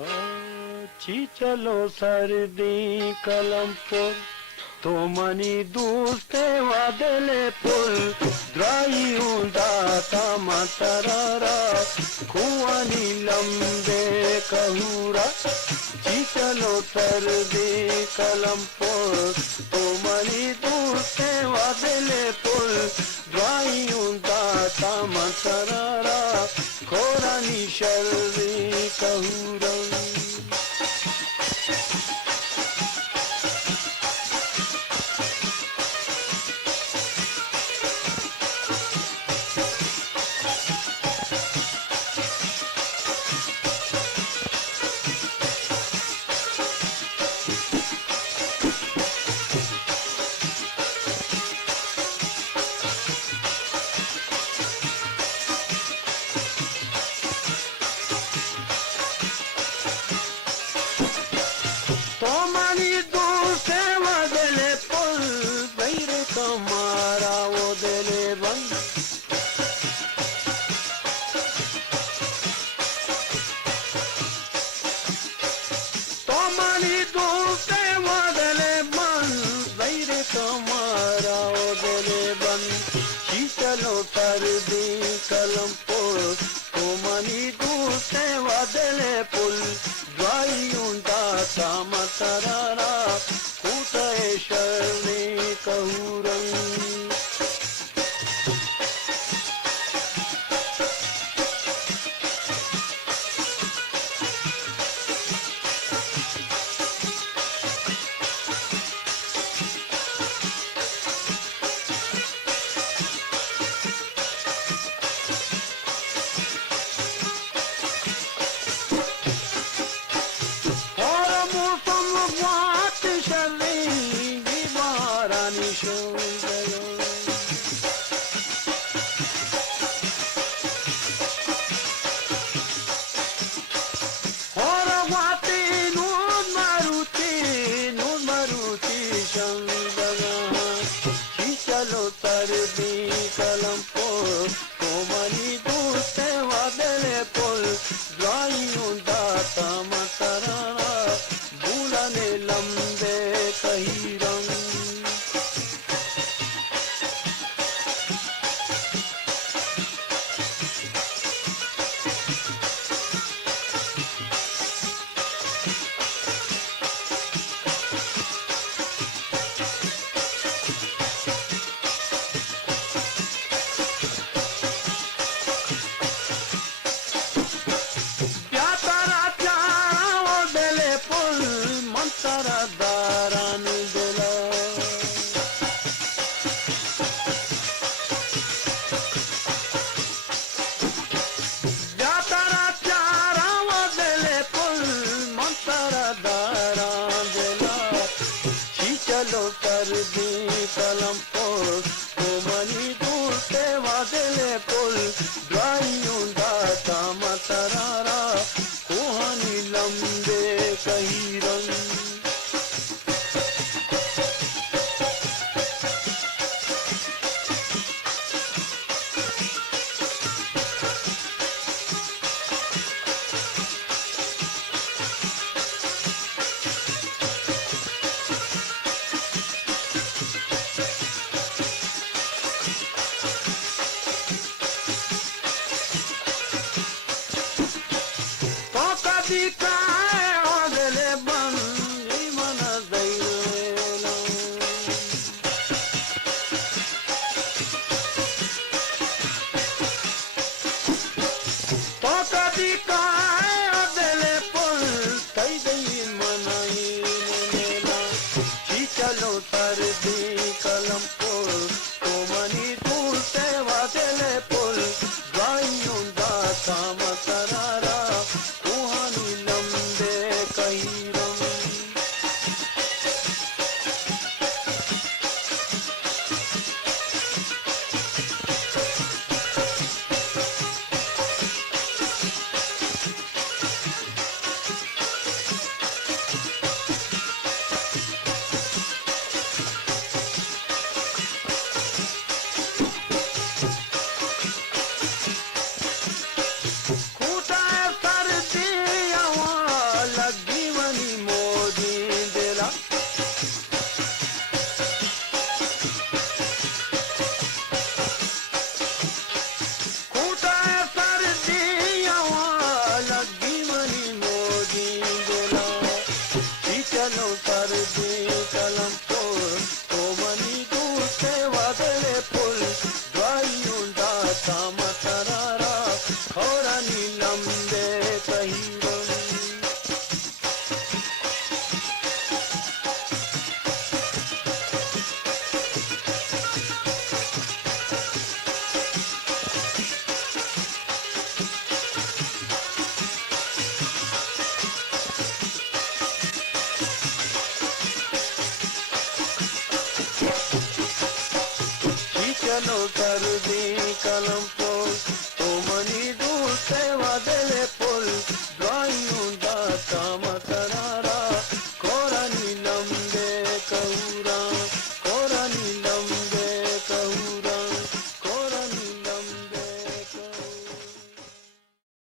चलो सर्दी कलमपुर तो मनी दूसते वादले पुल द्राई दाता मतरारा खुआनी लंबे कहूरा चलो सर्दी कलमपुर तो मनी दूसते वादले पुल द्राई दाता मतरारा खोरानी शर्दी कहूरा तो मनी दूसरे वदले पुल बैर कमारा वो दिले बंद तो मनी दूसरे वदले बंद बैर कमारा वो दिले बंद चलो सर्दी कलमपुर तो मनी दूसरे वदले पुल द्वायुंदाता मतरारा कूटे शर्णी कहूरंग चलो सर्दी कलमपुर तो मनी दूसरे वादले पुल द्वाइयों दाता मतराना बुलाने लंबे कही रंग दारान दिला जातारा चारा वदले पुल मंतरा दारान दिला चलो सर्दी कलमपुर तो मनी दूसरे वदले पुल द्वाइयों दाता मतरारा कोहानी लंबे कही रंग वदले बंदी मन दैला तो कभी वदले पुल कई गई मनाई लेला चलो सर्दी कलमपुर तो मनी दूसरे वदले पुल द्वाइयों दाता मतरारा लंबे कही रंग चलो सर्दी कलम पोल तो मनी दूसरे वादले पोल